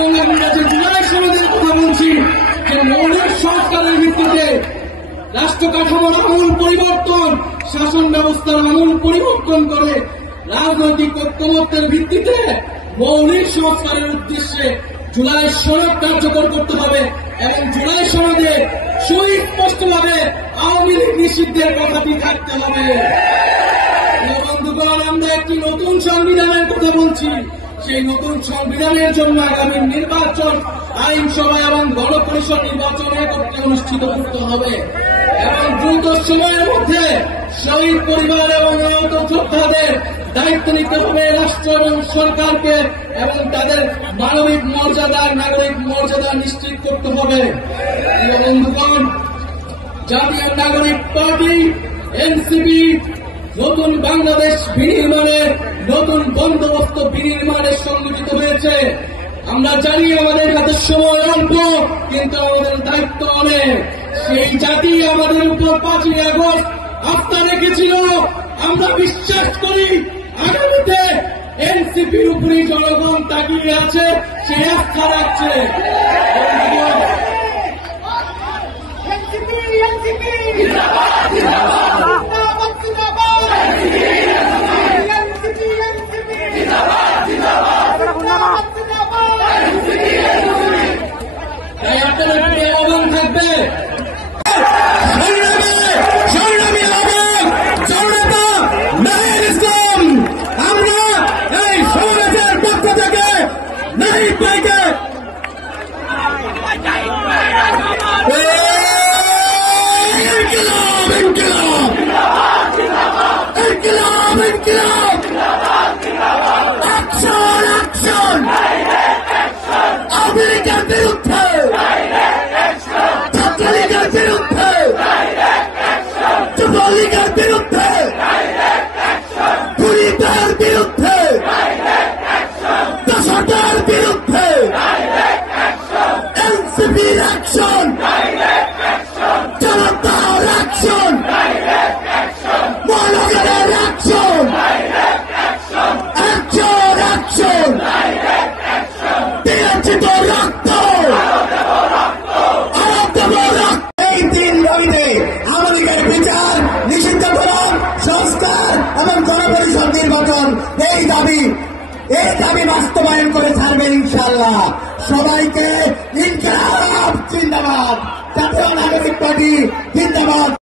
এবং আমরা যে জুলাই সনদের কথা বলছি, যে মৌলিক সংস্কারের ভিত্তিতে রাষ্ট্র কাঠামোর আমূল পরিবর্তন, শাসন ব্যবস্থার আমূল পরিবর্তন করে রাজনৈতিক ঐক্যমত্যের ভিত্তিতে মৌলিক সংস্কারের উদ্দেশ্যে জুলাই সনদ কার্যকর করতে হবে এবং জুলাই সনদে সুস্পষ্টভাবে আওয়ামী লীগ নিষিদ্ধের কথাটি থাকতে হবে। বন্ধুগণ, আমরা একটি নতুন সংবিধানের কথা বলছি। সেই নতুন সংবিধানের জন্য আগামী নির্বাচন আইনসভা এবং গণপরিষদ নির্বাচন একত্রে অনুষ্ঠিত করতে হবে এবং দ্রুত সময়ের মধ্যে শহীদ পরিবার এবং আহত যোদ্ধাদের দায়িত্ব নিতে হবে রাষ্ট্র এবং সরকারকে এবং তাদের মানবিক মর্যাদা, নাগরিক মর্যাদা নিশ্চিত করতে হবে। বন্ধুগণ, জাতীয় নাগরিক পার্টি এনসিপি নতুন বাংলাদেশ বিনির্মাণে, নতুন বন্দোবস্ত বিনির্মাণে সংগঠিত হয়েছে। আমরা জানি আমাদের হাতে সময় অল্প, কিন্তু আমাদের দায়িত্ব অনেক। সেই জাতি আমাদের উপর 5ই আগস্ট আস্থা রেখেছিল। আমরা বিশ্বাস করি আগামীতে এনসিপির উপরই জনগণ তাকিয়ে আছে, সেই আস্থা রাখছে। তাই আপনাদের প্রিয় আহ্বান থাকবে, আমরা এই সমাজের পক্ষ থেকে নাহিদ ভাইকে আমেরিকার বিরুদ্ধে, ছাত্রলীগের বিরুদ্ধে, যুবলীগের বিরুদ্ধে, পুলিশের বিরুদ্ধে, দশটার বিরুদ্ধে এনসিপির অ্যাকশন, জনতার অ্যাকশন, মহানগরের অ্যাকশন, অ্যাকশন দিয়েছি তো রক্ত, এই 3 দাবিতে আওয়ামী লীগের বিচার, নিষিদ্ধকরণ, সংস্কার এবং গণপরিষদ নির্বাচন, এই দাবি বাস্তবায়ন করে ছাড়বেন ইনশাআল্লাহ। সবাইকে ইনকিলাব জিন্দাবাদ, জাতীয় নাগরিক পার্টি জিন্দাবাদ।